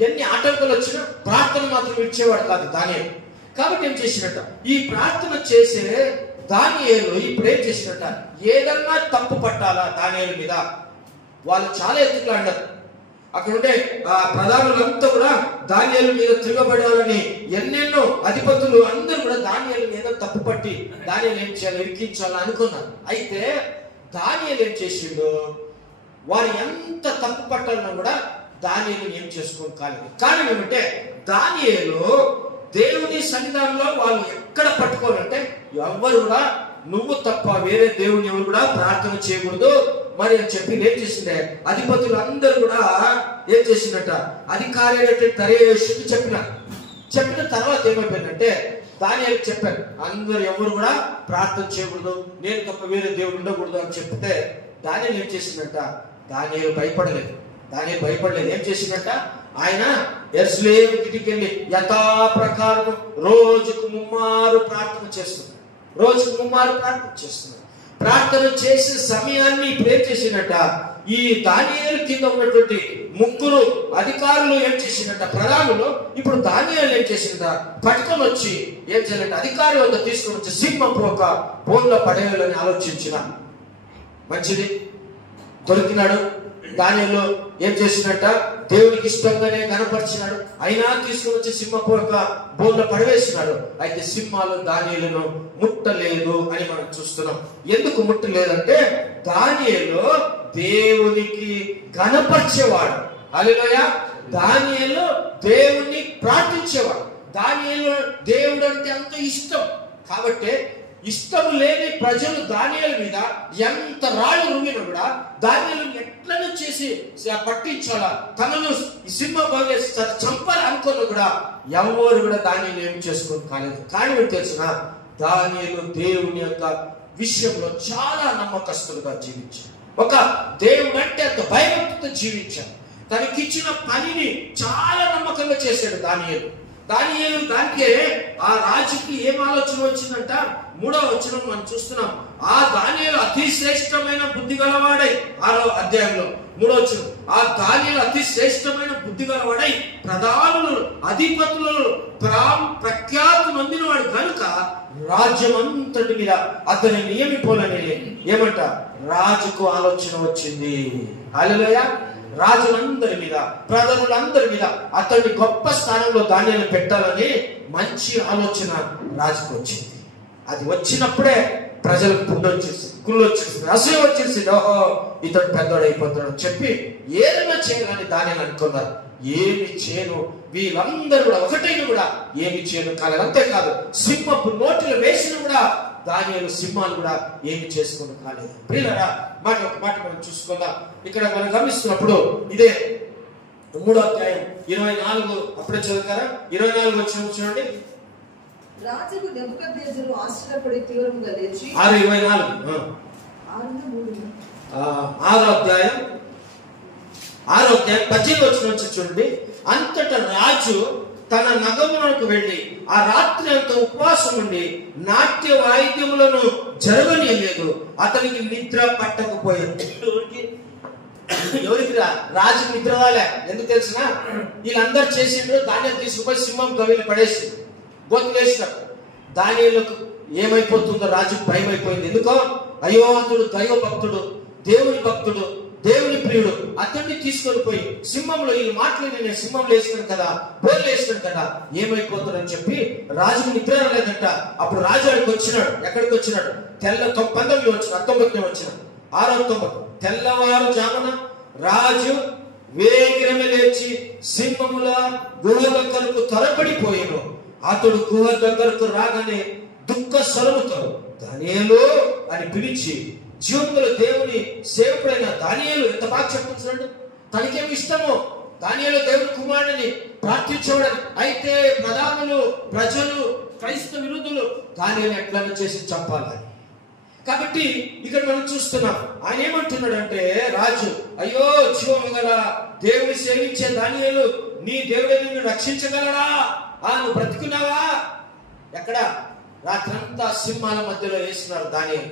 ఎన్ని ఆటంకాలు వచ్చినా ప్రార్థన మాత్రం ఇచ్చేవాడు కాదు దానియేలు. కాబట్టి ఏం చేసినట్ట, ఈ ప్రార్థన చేసే దానియేలు ఇప్పుడు ఏం చేసినట్ట, ఏదన్నా తప్పు పట్టాలా దానియేలు మీద. వాళ్ళు చాలా ఎత్తుకులాడారు. అక్కడ ఉండే ప్రధానులంతా కూడా దానియేలు మీద తిరగబడాలని ఎన్నెన్నో అధిపతులు అందరూ కూడా దానియేలు మీద తప్పు పట్టి దానియేలు ఏం చేయాలి, ఇరికించాలని అనుకున్నారు. అయితే దానియేలు ఏం చేసిండు, వారు ఎంత తప్పు పట్టాలన్నా కూడా దానియేలు ఏం చేసుకోని కాలేదు. కారణం ఏమంటే దానియేలు దేవుని సన్నిధానంలో వాళ్ళు ఎక్కడ పట్టుకోవాలంటే ఎవరు కూడా నువ్వు తప్ప వేరే దేవుని ఎవరు కూడా ప్రార్థన చేయకూడదు మరి అని చెప్పి ఏం చేసిండే, అధిపతులు అందరూ కూడా ఏం చేసిందట, అధికారి అయినటువంటి దర్యావేషుకి చెప్పిన తర్వాత ఏమైపోయిందంటే దానియేలు చెప్పారు, అందరూ ఎవరు కూడా ప్రార్థన చేయకూడదు, నేను తప్ప వేరే దేవుడు ఉండకూడదు అని చెప్తే దానియేలు ఏం చేసిందంట, దానియేలు భయపడలేదు. ఏం చేసిందంట, ఆయన యెరూషలేము కిటికీ వెళ్ళి యథాప్రకారం రోజుకు 3 మారు ప్రార్థన చేస్తున్నాడు. ప్రార్థన చేసే సమయాన్ని ఇప్పుడు ఏం చేసినట్ట, ఈ దానియేలు కింద ఉన్నటువంటి 3 అధికారులు ఏం చేసినట్ట, ప్రధానులు ఇప్పుడు దానియేలు ఏం చేసింట, పట్టుకొని వచ్చి ఏం చేయాలంటే అధికారి వద్ద తీసుకొని వచ్చి సింహపు ఒక బోన్లో పడేయాలని ఆలోచించిన. మంచిది, దొరికినాడు. దానియేలు ఏం చేసినట్ట, దేవునికి ఇష్టంగానే కనపరిచినాడు. అయినా తీసుకుని వచ్చి సింహపు ఒక బోన్లో పడవేసినాడు. అయితే సింహాలు దానియేలును ముట్టలేదు అని మనం చూస్తున్నాం. ఎందుకు ముట్టలేదంటే దానియేలు దేవునికి కనపరిచేవాడు. హల్లెలూయా. దానియేలు దేవుణ్ణి ప్రార్థించేవాడు. దానియేలు దేవుడు అంటే అంత ఇష్టం. కాబట్టి ఇష్టం లేని ప్రజలు దానియేలు మీద ఎంత రాళ్ళు రుంగినా కూడా దానియేలు ఎట్లను చేసి పట్టించాలా, తనను సింహ చంపాలి అనుకున్నా కూడా ఎవరు కూడా దానియేలు ఏం చేసుకోని కాలేదు. కానీ మీకు తెలిసిన దానియేలు దేవుని యొక్క విషయంలో చాలా నమ్మకస్తులుగా జీవించాడు. ఒక దేవుడు అంటే అంత భయభక్తితో జీవించాడు. తనకిచ్చిన పనిని చాలా నమ్మకంగా చేశాడు దానియేలు. దానికే ఆ రాజుకి ఏం ఆలోచన వచ్చిందంట, 3వ వచనం మనం చూస్తున్నాం. ఆ దానియేలు అతి శ్రేష్టమైన బుద్ధి గలవాడై, 6వ అధ్యాయంలో 3వ వచనం, ఆ దానియేలు అతి శ్రేష్టమైన బుద్ధి గలవాడై ప్రధానులు అధిపతులు ప్రఖ్యాతి నొందినవాడు కనుక రాజ్యం అంతటి మీద అతని నియమిపోలని ఏమంట రాజుకు ఆలోచన వచ్చింది. హల్లెలూయా. రాజులందరి మీద, ప్రధానులందరి మీద అతన్ని గొప్ప స్థానంలో దానియేలు పెట్టాలని మంచి ఆలోచన రాజుకు వచ్చింది. అది వచ్చినప్పుడే ప్రజలకు గుళ్ళు వచ్చేసింది, అసూయ వచ్చేసింది. ఓహో, ఇతడు పెద్దోడైపోతాడు అని చెప్పి ఏదైనా చేయాలని దానియేలు అనుకున్నారు. ఏమి చేయను, వీళ్ళందరూ కూడా ఒకటైన కూడా ఏమి చేయను కాలేదు. అంతేకాదు సింహపు నోటిలో వేసిన కూడా దానియేలు సింహాలు కూడా ఏమి చేసుకుని కాలేదు. ప్రియులారా, ఒక మాట మనం చూసుకుందాం. ఇక్కడ మనం గమనిస్తున్నప్పుడు ఇదే 3వ అధ్యాయం 24 అప్పుడే చదువుతారా, 24 వచ్చిన చూడండి. రాజుకు నెబుకద్నెజరు ఆశ్చర్యపడి తీవ్రంగా లేచి 6:24 6వ అధ్యాయం 18 వచ్చిన చూడండి. అంతటా రాజు తన నగమునకు వెళ్ళి ఆ రాత్రి అంతా ఉపవాసం ఉండి నాట్య వాయిద్యములను జరగనీయలేదు. అతనికి నిద్ర పట్టకపోయాడు. ఎవరికి రాజుకి నిద్ర రాలే. ఎందుకు తెలిసిన, వీళ్ళందరూ చేసిండ్రు. దానియేలు తీసుకుపోయి సింహం గవిని పడేసి గోతులు వేసినారు. దానియేలుకు ఏమైపోతుందో రాజుకు భయం అయిపోయింది. ఎందుకో, అయ్యో అతడు దైవ భక్తుడు, దేవుని భక్తుడు, దేవుని ప్రియుడు, అతన్ని తీసుకొని పోయి సింహంలో ఈ మాటలు నేను సింహంలో వేసినాను కదా, బోర్లు వేసినాను కదా, ఏమైపోతాడని చెప్పి రాజుకు నిద్ర రాలేదంట. అప్పుడు రాజు అక్కడికి వచ్చినాడు. ఎక్కడికి వచ్చినాడు? 19 వచ్చిన 19 వచ్చిన 6:9 తెల్లవారుజామున రాజు వేగిరమే లేచి సింహముల గుహల కొరకు త్వరపడిపోయాను. అతడు గుహ దగ్గరకు రాగానే దుఃఖ స్వరముతో దానియేలు అని పిలిచి, జీవముల దేవుని సేవకుడైన దానియేలు, ఎంత బాగా చెప్తున్నాడు, తనకేమి ఇష్టమో దానియేలు దేవుని కుమారుడిని ప్రార్థించేవాడని. అయితే ప్రధానులు, ప్రజలు, క్రైస్తవ విరుద్ధులు దానియేలు ఎట్లా చేసి చంపాలని. కాబట్టి ఇక్కడ మనం చూస్తున్నాం, ఆయన ఏమంటున్నాడంటే, రాజు, అయ్యో జీవము గల దేవుని సేవించే దానియేలు, నీ దేవుడే నిన్ను రక్షించగలడా? నువ్వు బ్రతుకున్నావా? ఎక్కడ? రాత్రంతా సింహాల మధ్యలో వేస్తున్నారు దానియేలు.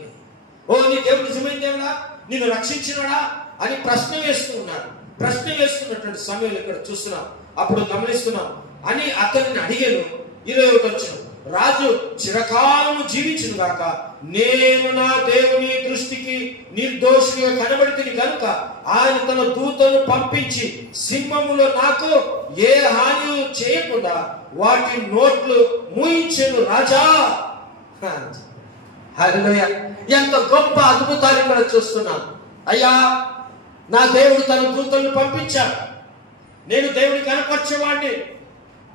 నీ దేవుడు నిజమైన దేవుడా, నిన్ను రక్షించినాడా అని ప్రశ్న వేస్తున్నారు. ప్రశ్న వేస్తున్నటువంటి సమయంలో ఇక్కడ చూస్తున్నాం, అప్పుడు గమనిస్తున్నాం. అని అతన్ని అడిగాను. 21 వచ్చిన, రాజు చిరకాలము జీవించును గాక, నేను నా దేవుని దృష్టికి నిర్దోషిగా కనబడితిని గనుక ఆయన తన దూతను పంపించి సింహములో నాకు ఏ హాని చేయకుండా వాటి నోట్లు మూయించెను రాజా. హల్లెలూయా! ఎంత గొప్ప అద్భుతాలు ఇక్కడ చూస్తున్నాం. అయ్యా, నా దేవుడు తన దూతలను పంపించాడు. నేను దేవుని కనపరిచేవాడిని.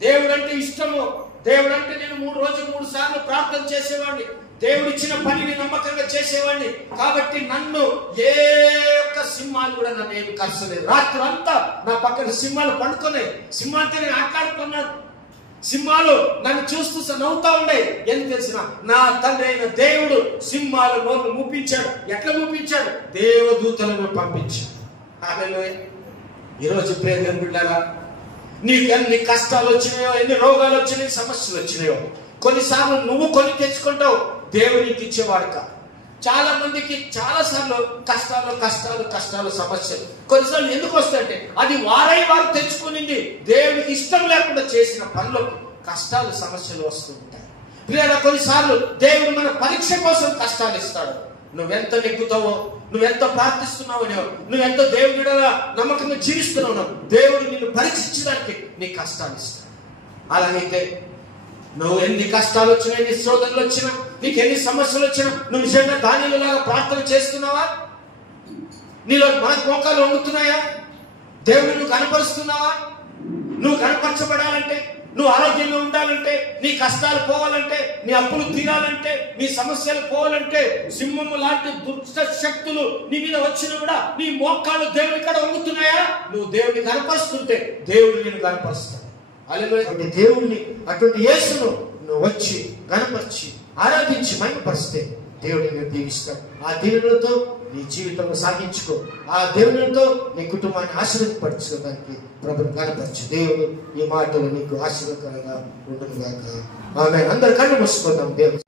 దేవుడు అంటే ఇష్టము. దేవుడు అంటే నేను 3 రోజులు 3 సార్లు ప్రార్థన చేసేవాడిని. దేవుడు ఇచ్చిన పనిని నమ్మకంగా చేసేవాడిని. కాబట్టి నన్ను ఏ ఒక్క సింహాలు కూడా నన్ను ఏమి కరసలేదు. రాత్రి అంతా నా పక్కన సింహాలు పండుకున్నాయి. సింహాలతో నేను ఆట్లాడుతున్నాను. సింహాలు నన్ను చూస్తూ నవ్వుతా ఉండే. ఏం తెలిసిన, నా తండ్రి అయిన దేవుడు సింహాల నోరు మూపించాడు. ఎట్లా మూపించాడు? దేవదూతలను పంపించాడు. హల్లెలూయా! ఈరోజు ప్రేమ బిడ్డలారా, నీకు ఎన్ని కష్టాలు వచ్చినాయో, ఎన్ని రోగాలు వచ్చినాయో, సమస్యలు వచ్చినాయో, కొన్నిసార్లు నువ్వు కొని తెచ్చుకుంటావు, దేవుడు నీకు ఇచ్చేవాడు కాదు. చాలా మందికి చాలా సార్లు కష్టాలు కష్టాలు కష్టాలు సమస్యలు కొన్నిసార్లు ఎందుకు వస్తాయంటే, అది వారు తెచ్చుకునింది దేవుడికి ఇష్టం లేకుండా చేసిన పనులు కష్టాలు సమస్యలు వస్తూ ఉంటాయి. లేదా కొన్నిసార్లు దేవుడు మన పరీక్ష కోసం కష్టాలు ఇస్తాడు. నువ్వెంత నెగ్గుతావో, నువ్వెంత ప్రార్థిస్తున్నావో, నువ్వెంత దేవుడి నమ్మకంగా జీవిస్తున్నావు, దేవుడు నిన్ను పరీక్షించడానికి నీ కష్టాలు ఇస్తాడు. అలాగైతే నువ్వు ఎన్ని కష్టాలు వచ్చినా, ఎన్ని శోధనలు వచ్చినా, నీకు ఎన్ని సమస్యలు వచ్చినా, నువ్వు నిజంగా దానిలాగా ప్రార్థన చేస్తున్నావా? నీలో మన మోకాలు వంగుతున్నాయా? దేవుడు నువ్వు కనపరుస్తున్నావా? నువ్వు కనపరచబడాలంటే, నువ్వు ఆరోగ్యంగా ఉండాలంటే, నీ కష్టాలు పోవాలంటే, నీ అప్పులు తీరాలంటే, నీ సమస్యలు పోవాలంటే, సింహము లాంటి దుష్ట శక్తులు నీ మీద వచ్చినా కూడా నీ మోకాలు దేవుని కాడ వంగుతున్నాయా? నువ్వు దేవుడిని కనపరుస్తుంటే దేవుడు నిన్ను కనపరుస్తాడు. అలాగే దేవుణ్ణి, అటువంటి యేసును నువ్వు వచ్చి కనపరిచి ఆరాధించి మహిమపరిస్తే దేవుడు నిన్ను దీవిస్తాడు. ఆ దీవెనలతో నీ జీవితం సాగించుకో. ఆ దేవునితో నీ కుటుంబాన్ని ఆశీర్వదించుకోవడానికి ప్రభుని కనపరచు. దేవుడు ఈ మాటలు నీకు ఆశీర్వాదకరంగా ఉండును గాక. ఆమేన్. అందరు కళ్ళు మూసుకుందాం. దేవుడు